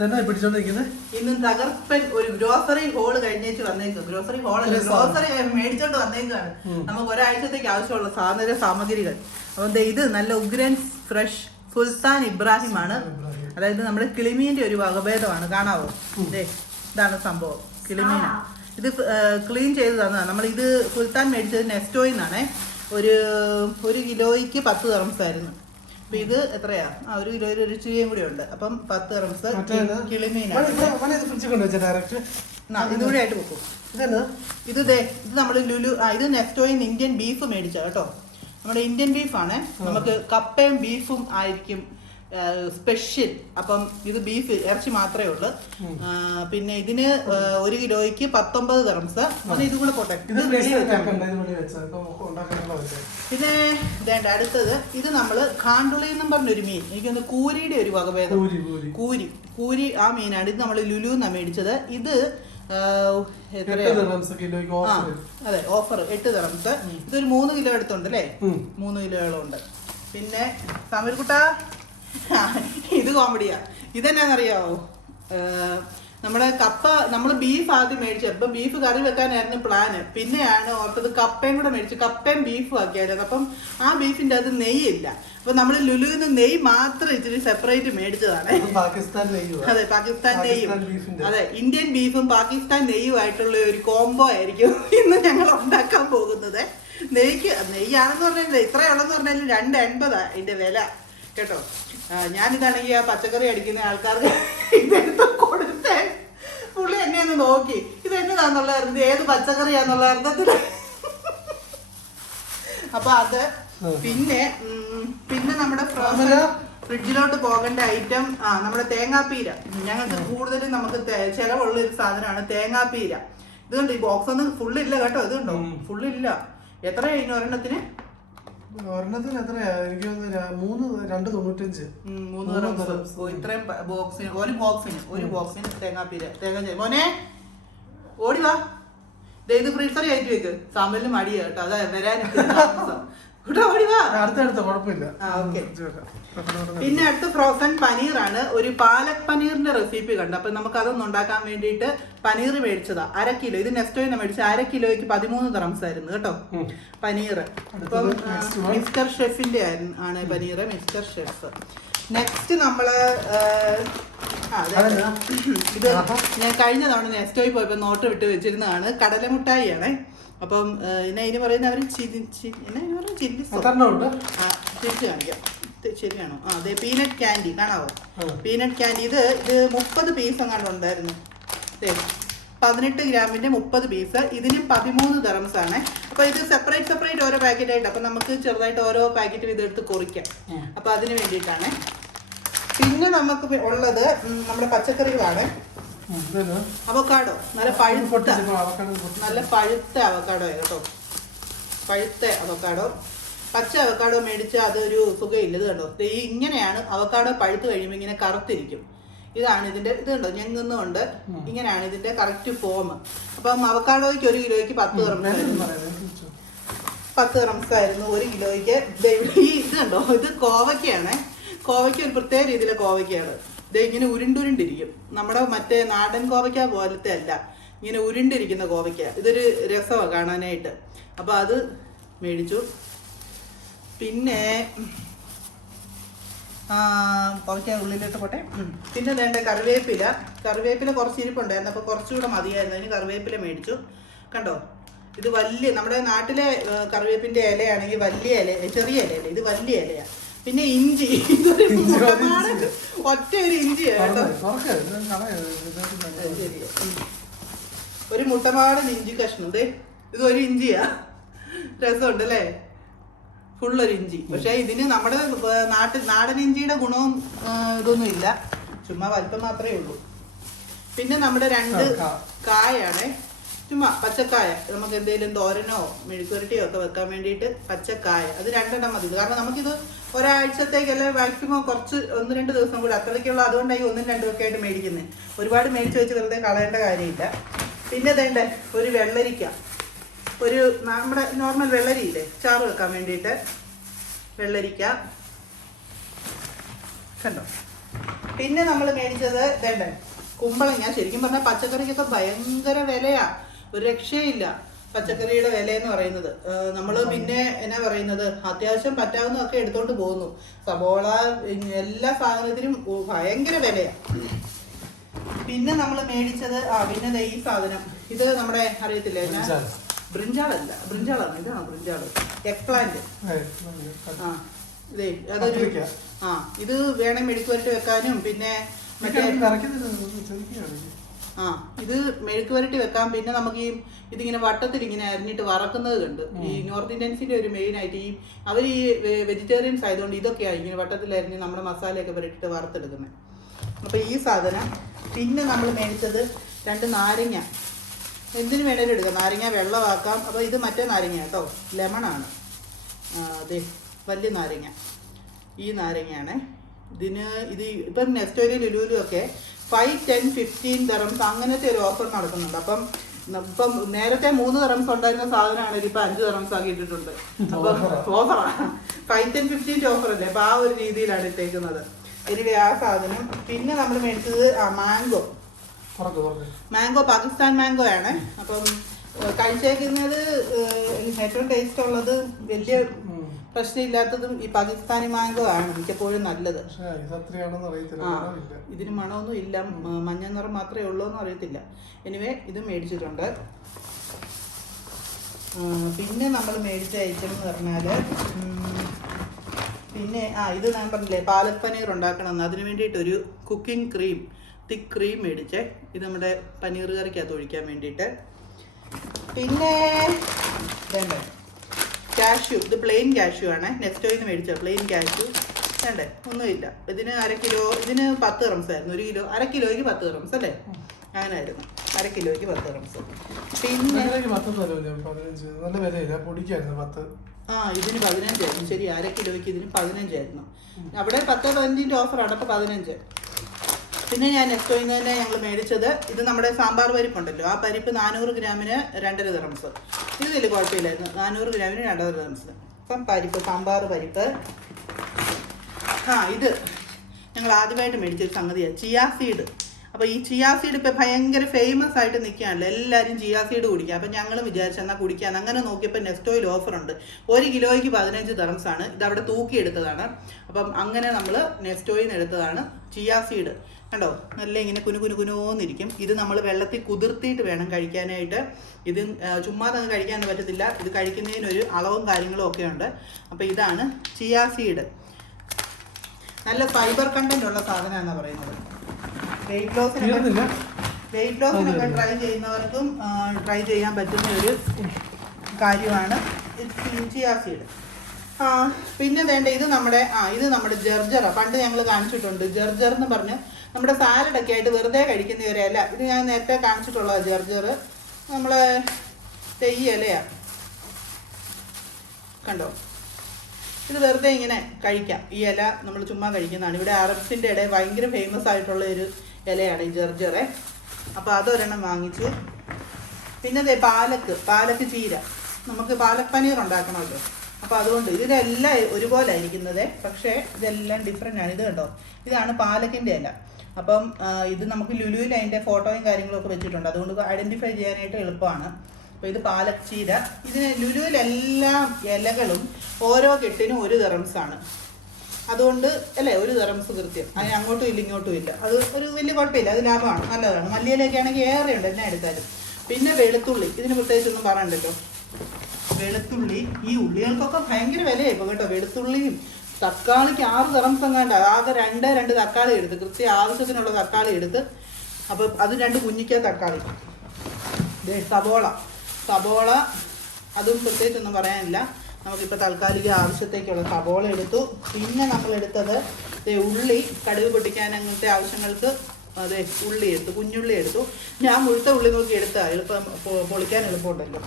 ഇതെന്നാ പിടിച്ചോണ്ടിരിക്കുന്നത് ഇന്നും തകർപ്പൻ ഒരു ഗ്രോസറി ഹോൾ കഴിഞ്ഞേച്ച് വന്നേക്കും ഗ്രോസറി ഹോൾ അല്ല ഗ്രോസറി മേടിച്ചോണ്ട് വന്നേക്കാണ് നമുക്ക് ഒരാഴ്ചത്തേക്ക് ആവശ്യമുള്ള സാധന സാമഗ്രികൾ. അപ്പം ദേ ഇത് നല്ല ഉഗ്രൻ ഫ്രഷ് സുൽത്താൻ ഇബ്രാഹിം. ആണ് അതായത് നമ്മുടെ കിളിമീന്റെ ഒരു വകഭേദമാണ്. കാണാവോ? ദേ ഇതാണ് സംഭവം. കിളിമീന ഇത് ക്ലീൻ ചെയ്ത് തന്നതാണ്. നമ്മൾ ഇത് സുൽത്താൻ മേടിച്ചത് നെസ്റ്റോയിൽ നിന്നാണേ ഒരു ഒരു കിലോയ്ക്ക് പത്ത് തെറംസ് ആയിരുന്നു. അപ്പൊ ഇത് എത്രയാ? ആ ഒരു ഇരുപത് ഒരു ചുരിയും കൂടി ഉണ്ട്. അപ്പം പത്ത് റംസ് കിളിമീനാണ്. ഇതുകൂടി ആയിട്ട് വെക്കും. ഇത് ദേ ഇത് നമ്മൾ ലുലു ആ ഇത് നെക്സ്റ്റോയിൽ ഇന്ത്യൻ ബീഫ് മേടിച്ചാ കേട്ടോ. നമ്മുടെ ഇന്ത്യൻ ബീഫാണ്. നമുക്ക് കപ്പയും ബീഫും ആയിരിക്കും സ്പെഷ്യൽ. അപ്പം ഇത് ബീഫ് ഇറച്ചി മാത്രമേ ഉള്ളൂ. പിന്നെ ഇതിന് ഒരു കിലോയ്ക്ക് പത്തൊമ്പത് തെറംസ് അത് ഇതും കൂടെ പോട്ടെ. പിന്നെ വേണ്ട അടുത്തത്. ഇത് നമ്മൾ കാണ്ടുളി എന്നും പറഞ്ഞൊരു മീൻ. എനിക്കൊന്ന് കൂരിയുടെ ഒരു വകഭേദം. കൂരി കൂരി. ആ മീനാണ്. ഇത് നമ്മൾ ലുലു എന്നാണ് മേടിച്ചത്. ഇത് അതെ ഓഫർ എട്ട് തറംസ് ഇതൊരു മൂന്ന് കിലോ എടുത്തുണ്ട് അല്ലേ. മൂന്ന് കിലോയോളം ഉണ്ട്. പിന്നെ സമീർകുട്ട ഇത് കോമഡിയാ ഇതെന്നാന്നറിയാവോ? നമ്മുടെ കപ്പ നമ്മൾ ബീഫ് ആദ്യം മേടിച്ചു. അപ്പൊ ബീഫ് കറി വെക്കാനായിരുന്നു പ്ലാന് പിന്നെയാണ് ഓർത്തത് കപ്പയും കൂടെ മേടിച്ചു. കപ്പയും ബീഫും ആക്കിയായിരുന്നു. അപ്പം ആ ബീഫിന്റെ അത് നെയ്യില്ല. അപ്പൊ നമ്മൾ ലുലുവിന്ന് നെയ് മാത്രം ഇച്ചിരി സെപ്പറേറ്റ് മേടിച്ചതാണ്. പാകിസ്ഥാൻ നെയ്യും അതെ പാകിസ്ഥാൻ നെയ്യും. അതെ ഇന്ത്യൻ ബീഫും പാകിസ്ഥാൻ നെയ്യും ആയിട്ടുള്ള ഒരു കോംബോ ആയിരിക്കും ഇന്ന് ഞങ്ങൾ ഉണ്ടാക്കാൻ പോകുന്നത്. നെയ്ക്ക് നെയ്യാണെന്ന് പറഞ്ഞാൽ ഇത്രയാണെന്ന് പറഞ്ഞാൽ രണ്ട് എൺപതാ ഇതിന്റെ വില. കേട്ടോ? ഞാനിതാണെങ്കിൽ ആ പച്ചക്കറി അടിക്കുന്ന ആൾക്കാർക്ക് ഇതെടുത്ത് കൊടുത്തേ. പുള്ളി എന്നെ ഒന്ന് നോക്കി. ഇത് എന്നതാന്നുള്ള ഇത് ഏത് പച്ചക്കറിയാന്നുള്ള അർത്ഥത്തിൽ അപ്പൊ അത് പിന്നെ പിന്നെ നമ്മുടെ ഫ്രോസൺ? ഫ്രിഡ്ജിലോട്ട് പോകേണ്ട ഐറ്റം ആ നമ്മുടെ തേങ്ങാപ്പീര. ഞങ്ങൾക്ക് കൂടുതലും നമുക്ക് ചിലവുള്ള ഒരു സാധനമാണ് തേങ്ങാപ്പീര. ഇതുകൊണ്ട് ഈ ബോക്സ് ഒന്നും ഫുള്ളില്ല ഇല്ല കേട്ടോ ഇതുണ്ടോ? ഫുള്ളില്ല ഫുൾ ഇല്ല. എത്രയാ ഇതിന് ഒരെണ്ണത്തിന് എത്രയാ? എനിക്ക് തോന്നുന്നു മൂന്ന് രണ്ട് തൊണ്ണൂറ്റഞ്ച്. ഇത്രയും ബോക്സിന് ഒരു ബോക്സിന് ഒരു ബോക്സിന് തേങ്ങാപ്പീര തേങ്ങ മോനെ ഓടി വാ. ഇത് ഫ്രീസറി ആയിട്ട് വെക്ക്. സാമ്പലിന് മടിയാ കേട്ടോ. അതാ വരാൻ അടുത്തടുത്ത കുഴപ്പമില്ല. പിന്നെ അടുത്ത് ഫ്രോസൺ പനീറാണ്. ഒരു പാലക് പനീറിന്റെ റെസിപ്പി കണ്ട്. അപ്പൊ നമുക്ക് അതൊന്നും ഉണ്ടാക്കാൻ വേണ്ടിയിട്ട് പനീർ മേടിച്ചതാ. അര കിലോ. ഇത് നെക്സ്റ്റ് മേടിച്ച അര കിലോയ്ക്ക് പതിമൂന്ന് ഗ്രാംസ് ആയിരുന്നു കേട്ടോ. പനീർ. ഇപ്പം മിസ്റ്റർ ഷെഫിന്റെ ആണ് പനീർ മിസ്റ്റർ ഷെഫ് നെക്സ്റ്റ് നമ്മൾ? ഇത് ഞാൻ കഴിഞ്ഞ തവണ നെസ്റ്റോയിൽ പോയപ്പോൾ നോട്ട് വിട്ട് വെച്ചിരുന്നതാണ്. കടലമുട്ടായി ആണേ അപ്പം പിന്നെ ഇതിനെ പറയുന്ന അവർ ചില്ലി തിരിച്ച് കാണിക്കാം. ശരിയാണോ ആ അതെ പീനട്ട് ക്യാൻഡി. കാണാവോ. Peanut candy. ഇത് ഇത് മുപ്പത് പീസ് അങ്ങാണ്ട് ഉണ്ടായിരുന്നു. പതിനെട്ട് ഗ്രാമിന്റെ മുപ്പത് പീസ്. ഇതിന് പതിമൂന്ന് ദറംസ് ആണ്. അപ്പൊ ഇത് സെപ്പറേറ്റ് സെപ്പറേറ്റ് ഓരോ പാക്കറ്റ് ആയിട്ട്. അപ്പൊ നമുക്ക് ചെറുതായിട്ട് ഓരോ പാക്കറ്റ് ഇതെടുത്ത് കുറിക്കാം. അപ്പോൾ അപ്പൊ അതിന് വേണ്ടിയിട്ടാണ്. പിന്നെ നമുക്ക് ഉള്ളത് നമ്മുടെ പച്ചക്കറികളാണ്. അവക്കാടോ. നല്ല പഴുത്ത നല്ല പഴുത്ത അവക്കാടോ കേട്ടോ. പഴുത്ത അവക്കാടോ. പച്ച അവക്കാടോ മേടിച്ച അതൊരു സുഖമില്ല ഇത് കണ്ടോ? ഈ ഇങ്ങനെയാണ് അവക്കാടോ പഴുത്ത് കഴിയുമ്പോൾ ഇങ്ങനെ കറുത്തിരിക്കും. ഇതാണ് ഇതിന്റെ ഇത് കണ്ടോ? ഞെങ്ങുന്നുണ്ട്. ഇങ്ങനെയാണ് ഇതിന്റെ കറക്റ്റ് ഫോം അപ്പം അവക്കാടോയ്ക്ക് ഒരു കിലോയ്ക്ക് പത്ത് ഗ്രാം റംസ്. പത്ത് റംസ് ആയിരുന്നു ഒരു കിലോയ്ക്ക്. ഈ ഇത് കണ്ടോ? ഇത് കോവയ്ക്കാണ്. കോവയ്ക്ക് ഒരു പ്രത്യേക രീതിയിലെ കോവയ്ക്കാണ്. ഇത് ഇങ്ങനെ ഉരുണ്ടുരുണ്ടിരിക്കും. നമ്മുടെ മറ്റേ നാടൻ കോവയ്ക്ക പോലത്തെ അല്ല. ഇങ്ങനെ ഉരുണ്ടിരിക്കുന്ന കോവയ്ക്ക. ഇതൊരു രസമാണ് കാണാനായിട്ട്. അപ്പോൾ അത് മേടിച്ചു. പിന്നെ കോവയ്ക്ക ഉള്ളിലിട്ട് പോട്ടെ. പിന്നെ വേണ്ട കറിവേപ്പില. കറിവേപ്പില കുറച്ച് ഇരിപ്പുണ്ടായിരുന്നു. അപ്പോൾ കുറച്ചുകൂടെ മതിയായിരുന്നു. അതിന് കറിവേപ്പില മേടിച്ചു. കണ്ടോ? ഇത് വലിയ നമ്മുടെ നാട്ടിലെ കറിവേപ്പിന്റെ ഇലയാണെങ്കിൽ വലിയ ഇല ചെറിയ ഇലയല്ല? ഇത് വലിയ ഇലയാ. പിന്നെ ഇഞ്ചി. ഇതൊരു ഇഞ്ചി ഒറ്റ ഒരു. ഉം. ഒരു മുട്ടനാടൻ ഇഞ്ചി കഷ്ണം. ഇത് ഒരു ഇഞ്ചിയാ. രസമുണ്ട് അല്ലേ ഫുള്ളൊരു ഇഞ്ചി. പക്ഷെ ഇതിന് നമ്മുടെ നാട്ടിൽ നാടൻ ഇഞ്ചിയുടെ ഗുണവും ഇതൊന്നും ഇല്ല. ചുമ്മാ വലിപ്പം മാത്രമേ ഉള്ളൂ. പിന്നെ നമ്മുടെ രണ്ട്. കായാണ്. ചുമ്മാ പച്ചക്കായ. നമുക്ക് എന്തെങ്കിലും തോരനോ മെഴുക്കുരട്ടിയോ ഒക്കെ വെക്കാൻ വേണ്ടിയിട്ട് പച്ചക്കായ. അത് രണ്ടെണ്ണം മതി. കാരണം നമുക്കിത് ഒരാഴ്ചത്തേക്കല്ല മാക്സിമം കുറച്ച് ഒന്ന് രണ്ട് ദിവസം കൂടെ അത്രയ്ക്കുള്ള അതുകൊണ്ടായി ഒന്നും രണ്ടും ഒക്കെ ആയിട്ട് മേടിക്കുന്നത് ഒരുപാട് മേടിച്ച് വെച്ച് വെറുതെ കളയേണ്ട കാര്യമില്ല. പിന്നെ വേണ്ട ഒരു വെള്ളരിക്ക. ഒരു നമ്മുടെ നോർമൽ വെള്ളരിയില്ലേ? ചാർ വെക്കാൻ വേണ്ടിയിട്ട് വെള്ളരിക്ക. കണ്ടോ? പിന്നെ നമ്മൾ മേടിച്ചത് ഇതേണ്ട കുമ്പളങ്ങ. ശരിക്കും പറഞ്ഞാൽ പച്ചക്കറിക്കൊക്കെ ഭയങ്കര വിലയാ. ഒരു രക്ഷയില്ല. പച്ചക്കറിയുടെ വില എന്ന് പറയുന്നത് നമ്മൾ പിന്നെ എന്നാ പറയുന്നത്? അത്യാവശ്യം പറ്റാവുന്നതൊക്കെ എടുത്തോണ്ട് പോകുന്നു. സബോള എല്ലാ സാധനത്തിനും ഭയങ്കര വിലയാ. പിന്നെ നമ്മൾ മേടിച്ചത് ആ പിന്നെ ഈ സാധനം. ഇത് നമ്മുടെ അറിയത്തില്ലേ? ഞാൻ. ബ്രിഞ്ചാളല്ല ബ്രിഞ്ചാളാണ്. ഇതാണോ ബ്രിഞ്ചാൾ. എഗ് പ്ലാന്റ് ആ ഇതേ അതൊരു. ആ ഇത് വേണേ മെഡിക്കൽ വെക്കാനും പിന്നെ മറ്റേ ആ ഇത് മെഴുക്ക് വരട്ടി വെക്കാൻ പിന്നെ നമുക്ക് ഈ ഇതിങ്ങനെ വട്ടത്തിൽ ഇങ്ങനെ അരിഞ്ഞിട്ട് വറക്കുന്നത് കണ്ട്. ഈ നോർത്ത് ഇന്ത്യൻസിന്റെ ഒരു മെയിൻ ആയിട്ട് ഈ അവർ ഈ വെജിറ്റേറിയൻസ് ആയതുകൊണ്ട് ഇതൊക്കെയാണ് ഇങ്ങനെ വട്ടത്തിൽ അരിഞ്ഞ് നമ്മുടെ മസാലയൊക്കെ പുരട്ടിട്ട് വറുത്തെടുക്കുന്നത് അപ്പൊ ഈ സാധനം പിന്നെ നമ്മൾ മേടിച്ചത് രണ്ട് നാരങ്ങ. എന്തിനു വേണേലും എടുക്കാം. നാരങ്ങ വെള്ളമാക്കാം. അപ്പോൾ ഇത് മറ്റേ നാരങ്ങ കേട്ടോ. ലെമണാണ് അതെ വലിയ നാരങ്ങ. ഈ നാരങ്ങയാണ്. ഇതിന് ഇത് ഇപ്പം നെസ്റ്റോരി ലുലുലും ഒക്കെ ഫൈവ് ടെൻ ഫിഫ്റ്റീൻ തെറംസ് അങ്ങനത്തെ ഒരു ഓഫർ നടക്കുന്നുണ്ട്. അപ്പം ഇപ്പം നേരത്തെ മൂന്ന് തെറംസ് ഉണ്ടായിരുന്ന സാധനമാണ് ഇപ്പൊ അഞ്ച് തെറംസ് ആക്കി ഇട്ടിട്ടുണ്ട്. അപ്പം ഓഫറാണ് ഫൈവ് ടെൻ ഫിഫ്റ്റീന്റെ ഓഫർ അല്ലേ? അപ്പം ആ ഒരു രീതിയിലാണ് ഇട്ടേക്കുന്നത്. എനിവേ ആ സാധനം. പിന്നെ നമ്മൾ മേടിച്ചത് ആ മാംഗോ. മാംഗോ പാകിസ്ഥാൻ മാംഗോ ആണ്. അപ്പം കഴിച്ചേക്കുന്നത് ഏറ്റവും ടേസ്റ്റ് ഉള്ളത് വലിയ. പ്രശ്നമില്ലാത്തതും ഈ പാകിസ്ഥാനി മാംഗോ ആണ് മിക്കപ്പോഴും നല്ലത്. ആ ഇതിന് മണമൊന്നും ഇല്ല. മഞ്ഞ നിറം മാത്രമേ ഉള്ളൂ എന്ന് അറിയത്തില്ല. എനിവേ ഇത് മേടിച്ചിട്ടുണ്ട്. പിന്നെ നമ്മൾ മേടിച്ച ഐറ്റം എന്ന് പറഞ്ഞാൽ പിന്നെ ആ ഇത് ഞാൻ പറഞ്ഞില്ലേ പാലക് പനീർ ഉണ്ടാക്കണമെന്ന്. അതിന് വേണ്ടിയിട്ടൊരു കുക്കിംഗ് ക്രീം തിക്ക് ക്രീം മേടിച്ചേ ഇത് നമ്മുടെ പനീർ കറിക്കകത്ത് ഒഴിക്കാൻ വേണ്ടിയിട്ട്. പിന്നെ വേണ്ടേ? കാഷ്യൂ ഇത് പ്ലെയിൻ കാഷ്യൂ ആണ്. നെക്സ്റ്റോയിൽ നിന്ന് മേടിച്ചോ പ്ലെയിൻ കാഷ്യൂ വേണ്ടേ ഒന്നുമില്ല. ഇതിന് അര കിലോ ഇതിന് പത്ത് റംസ് ആയിരുന്നു. ഒരു കിലോ അര കിലോയ്ക്ക് പത്ത് റംസ് അല്ലേ? അങ്ങനെ അങ്ങനായിരുന്നു. അര കിലോയ്ക്ക് പത്ത് റംസ് പിന്നെ. നല്ല വിലയില്ല. പൊടിക്കായിരുന്നു പത്ത്. ആ ഇതിന് പതിനഞ്ചായിരുന്നു ശരി അര കിലോയ്ക്ക് ഇതിന് പതിനഞ്ചായിരുന്നു അവിടെ പത്ത് പതിനഞ്ചിന്റെ ഓഫറാണ് അപ്പോൾ പതിനഞ്ച്. പിന്നെ ഞാൻ നെക്സ്റ്റോയിൽ നിന്ന് തന്നെ ഞങ്ങൾ മേടിച്ചത്. ഇത് നമ്മുടെ സാമ്പാർ പരിപ്പുണ്ടല്ലോ. ആ പരിപ്പ് നാനൂറ് ഗ്രാമിന് രണ്ടര ദിറംസ് ഇത് വലിയ കുഴപ്പമില്ലായിരുന്നു. നാനൂറ് ഗ്രാമിന് രണ്ടര ദിറംസ് അപ്പം പരിപ്പ് സാമ്പാർ പരിപ്പ്. ആ ഇത് ഞങ്ങൾ ആദ്യമായിട്ട് മേടിച്ചൊരു സംഗതിയാണ് ചിയാ സീഡ് അപ്പോൾ ഈ ചിയാ സീഡ് ഇപ്പം ഭയങ്കര ഫേമസ് ആയിട്ട് നിൽക്കുകയാണല്ലോ. എല്ലാവരും ചിയാ സീഡ് കുടിക്കുക അപ്പം ഞങ്ങളും വിചാരിച്ചു എന്നാൽ കുടിക്കാൻ അങ്ങനെ നോക്കിയപ്പോൾ നെസ്റ്റോയിൽ ഓഫറുണ്ട് ഒരു കിലോയ്ക്ക് പതിനഞ്ച് തെറംസ് ആണ്. ഇത് അവിടെ തൂക്കിയെടുത്തതാണ്. അപ്പം അങ്ങനെ നമ്മൾ നെസ്റ്റോയിൽ നിന്ന് എടുത്തതാണ് ചിയാ സീഡ് കണ്ടോ? നല്ല ഇങ്ങനെ കുനു കുനു കുനുവോന്നിരിക്കും. ഇത് നമ്മൾ വെള്ളത്തിൽ കുതിർത്തിയിട്ട് വേണം കഴിക്കാനായിട്ട്. ഇത് ചുമ്മാതെ അങ്ങ് കഴിക്കാൻ പറ്റത്തില്ല. ഇത് കഴിക്കുന്നതിനൊരു അളവും കാര്യങ്ങളും ഒക്കെ ഉണ്ട്. അപ്പോൾ ഇതാണ് ചിയാ സീഡ്. നല്ല ഫൈബർ കണ്ടന്റ് ഉള്ള സാധനമാണ് പറയുന്നത്. വെയിറ്റ് ലോസിനൊക്കെ വെയിറ്റ് ലോസിനൊക്കെ ട്രൈ ചെയ്യുന്നവർക്കും ട്രൈ ചെയ്യാൻ പറ്റുന്ന ഒരു കാര്യമാണ്. Chia seed. പിന്നെ വേണ്ട ഇത് നമ്മുടെ ആ ഇത് നമ്മുടെ ജർജറ. പണ്ട് ഞങ്ങൾ കാണിച്ചിട്ടുണ്ട്. ജർജർ എന്ന് പറഞ്ഞ് നമ്മുടെ സാലഡൊക്കെ ആയിട്ട് വെറുതെ കഴിക്കുന്നവരെയല്ല ഇത് ഞാൻ നേരത്തെ കാണിച്ചിട്ടുള്ള ജർജർ. നമ്മൾ തെയ്യലയാ കണ്ടോ? ഇത് വെറുതെ ഇങ്ങനെ കഴിക്കാം. ഈ ഇല നമ്മൾ ചുമ്മാ കഴിക്കുന്നതാണ്. ഇവിടെ അറബ്സിന്റെ ഇടയിൽ ഭയങ്കര ഫേമസ് ആയിട്ടുള്ള ഒരു ഇലയാണ് ഈ ജർജറെ അപ്പോൾ അതൊരെണ്ണം വാങ്ങിച്ച്. പിന്നെ പാലക്ക് പാലക്ക് ചീര. നമുക്ക് പാലക്ക് പനീർ ഉണ്ടാക്കണമല്ലോ. അപ്പോൾ അതുകൊണ്ട് ഇതിനെല്ലാം ഒരുപോലെ ആയിരിക്കുന്നത് പക്ഷേ ഇതെല്ലാം ഡിഫറെന്റ് ആണ്. ഇത് കേട്ടോ ഇതാണ് പാലക്കിന്റെ അല്ല അപ്പം ഇത് നമുക്ക് ലുലുവിൽ അതിന്റെ ഫോട്ടോയും കാര്യങ്ങളും ഒക്കെ വെച്ചിട്ടുണ്ട്. അതുകൊണ്ട് ഐഡന്റിഫൈ ചെയ്യാനായിട്ട് എളുപ്പമാണ്. അപ്പോൾ ഇത് പാലക് ചീര. ഇതിന് ലുലുവിലെല്ലാം ഇലകളും ഓരോ കെട്ടിനും ഒരു തെറംസാണ് അതുകൊണ്ട് അല്ലേ ഒരു തെറംസ് കൃത്യം. അതിന് അങ്ങോട്ടും ഇല്ല ഇങ്ങോട്ടും ഇല്ല. അത് ഒരു വലിയ കുഴപ്പമില്ല. അത് ലാഭമാണ്. നല്ലതാണ്. മല്ലിയിലൊക്കെ ആണെങ്കിൽ ഏറെ ഉണ്ട് എന്നെ എടുത്താലും. പിന്നെ വെളുത്തുള്ളി. ഇതിന് പ്രത്യേകിച്ചൊന്നും പറയണ്ടല്ലോ. വെളുത്തുള്ളി. ഈ ഉള്ളികൾക്കൊക്കെ ഭയങ്കര വിലയായി ഇപ്പം കേട്ടോ. വെളുത്തുള്ളിയും തക്കാളിക്ക് ആറ് തരം എങ്ങാണ്ട് ആകെ രണ്ട് രണ്ട് തക്കാളി എടുത്ത്. കൃത്യ ആവശ്യത്തിനുള്ള തക്കാളി എടുത്ത്. അപ്പം അത് രണ്ട് കുഞ്ഞിക്ക തക്കാളി. സബോള. സബോള അതും പ്രത്യേകിച്ചൊന്നും പറയാനില്ല. നമുക്കിപ്പോൾ താൽക്കാലിക ആവശ്യത്തേക്കുള്ള സബോള എടുത്തു. പിന്നെ നമ്മൾ എടുത്തത് ഉള്ളി. കടുക് പൊട്ടിക്കാൻ അങ്ങനത്തെ ആവശ്യങ്ങൾക്ക് അതെ ഉള്ളി എടുത്തു. കുഞ്ഞുള്ളി എടുത്തു. ഞാൻ മുഴുത്ത ഉള്ളി നോക്കി എടുത്താൽ എളുപ്പം പൊളിക്കാൻ എളുപ്പമുണ്ടല്ലോ.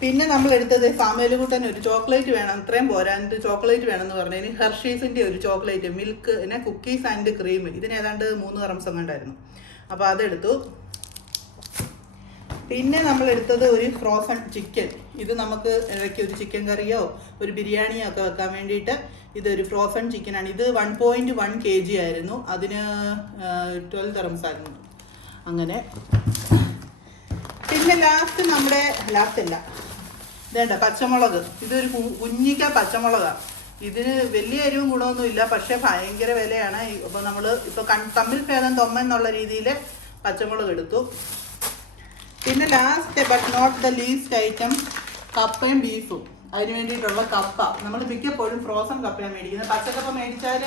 പിന്നെ നമ്മൾ എടുത്തത് സാമേലുകൂട്ടൻ ഒരു ചോക്ലേറ്റ് വേണം. ഇത്രയും പോരാ എന്നിട്ട് ചോക്ലേറ്റ് വേണമെന്ന് പറഞ്ഞതിന് ഹെർഷീസിന്റെ ഒരു ചോക്ലേറ്റ് മിൽക്ക് പിന്നെ കുക്കീസ് ആൻഡ് ക്രീം. ഇതിന് ഏതാണ്ട് മൂന്ന് റംസ് എങ്ങാണ്ടായിരുന്നു അപ്പോൾ അതെടുത്തു. പിന്നെ നമ്മൾ എടുത്തത് ഒരു ഫ്രോസൺ ചിക്കൻ ഇത് നമുക്ക് ഇടയ്ക്ക് ഒരു ചിക്കൻ കറിയോ ഒരു ബിരിയാണിയോ ഒക്കെ വെക്കാൻ വേണ്ടിയിട്ട് ഇതൊരു ഫ്രോസൺ ചിക്കനാണ് ഇത് one point one K G ആയിരുന്നു. അതിന് ട്വൽവ് തെറംസ് ആയിരുന്നു. അങ്ങനെ. പിന്നെ ലാസ്റ്റ് നമ്മുടെ ലാസ്റ്റ് അല്ല. ഇതേണ്ട പച്ചമുളക്. ഇതൊരു കുഞ്ഞിക്ക പച്ചമുളകാണ് ഇതിന് വലിയ എരിവും ഗുണമൊന്നും ഇല്ല പക്ഷെ ഭയങ്കര വിലയാണ്. ഇപ്പൊ നമ്മൾ ഇപ്പൊ കൺ- തമ്മിൽ ഭേദം തൊമ്മ എന്നുള്ള രീതിയിൽ പച്ചമുളക് എടുത്തു. പിന്നെ last but not the least item കപ്പയും ബീഫും അതിന് വേണ്ടിയിട്ടുള്ള കപ്പ. നമ്മൾ മിക്കപ്പോഴും ഫ്രോസൺ കപ്പയാണ് മേടിക്കുന്നത്. പച്ചക്കപ്പ മേടിച്ചാൽ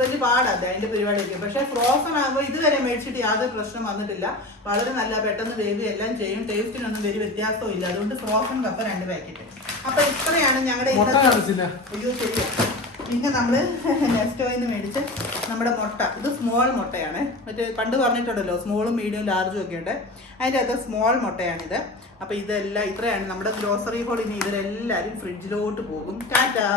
വലിയ പാടല്ല അതിന്റെ പരിപാടിയൊക്കെ. പക്ഷേ ഫ്രോസൺ ആകുമ്പോൾ ഇതുവരെ മേടിച്ചിട്ട് യാതൊരു പ്രശ്നം വന്നിട്ടില്ല. വളരെ നല്ല പെട്ടെന്ന് വേവ് എല്ലാം ചെയ്യും. ടേസ്റ്റിനൊന്നും വലിയ വ്യത്യാസവും ഇല്ല. അതുകൊണ്ട് ഫ്രോസൺ കപ്പ രണ്ട് പാക്കറ്റ് അപ്പൊ ഇത്രയാണ് ഞങ്ങളുടെ പിന്നെ നമ്മൾ നെസ്റ്റോയിൽ നിന്ന് മേടിച്ച് നമ്മുടെ മുട്ട. ഇത് സ്മോൾ മുട്ടയാണ്. മറ്റേ പണ്ട് പറഞ്ഞിട്ടുണ്ടല്ലോ സ്മോളും മീഡിയം ലാർജും ഒക്കെ ഉണ്ട്. അതിന്റെ അകത്ത് സ്മോൾ മുട്ടയാണിത്. അപ്പോൾ ഇതെല്ലാം ഇത്രയാണ്. നമ്മുടെ ഗ്രോസറി ഹോൾ ഇനി ഫ്രിഡ്ജിലോട്ട് പോകും. ടാറ്റാ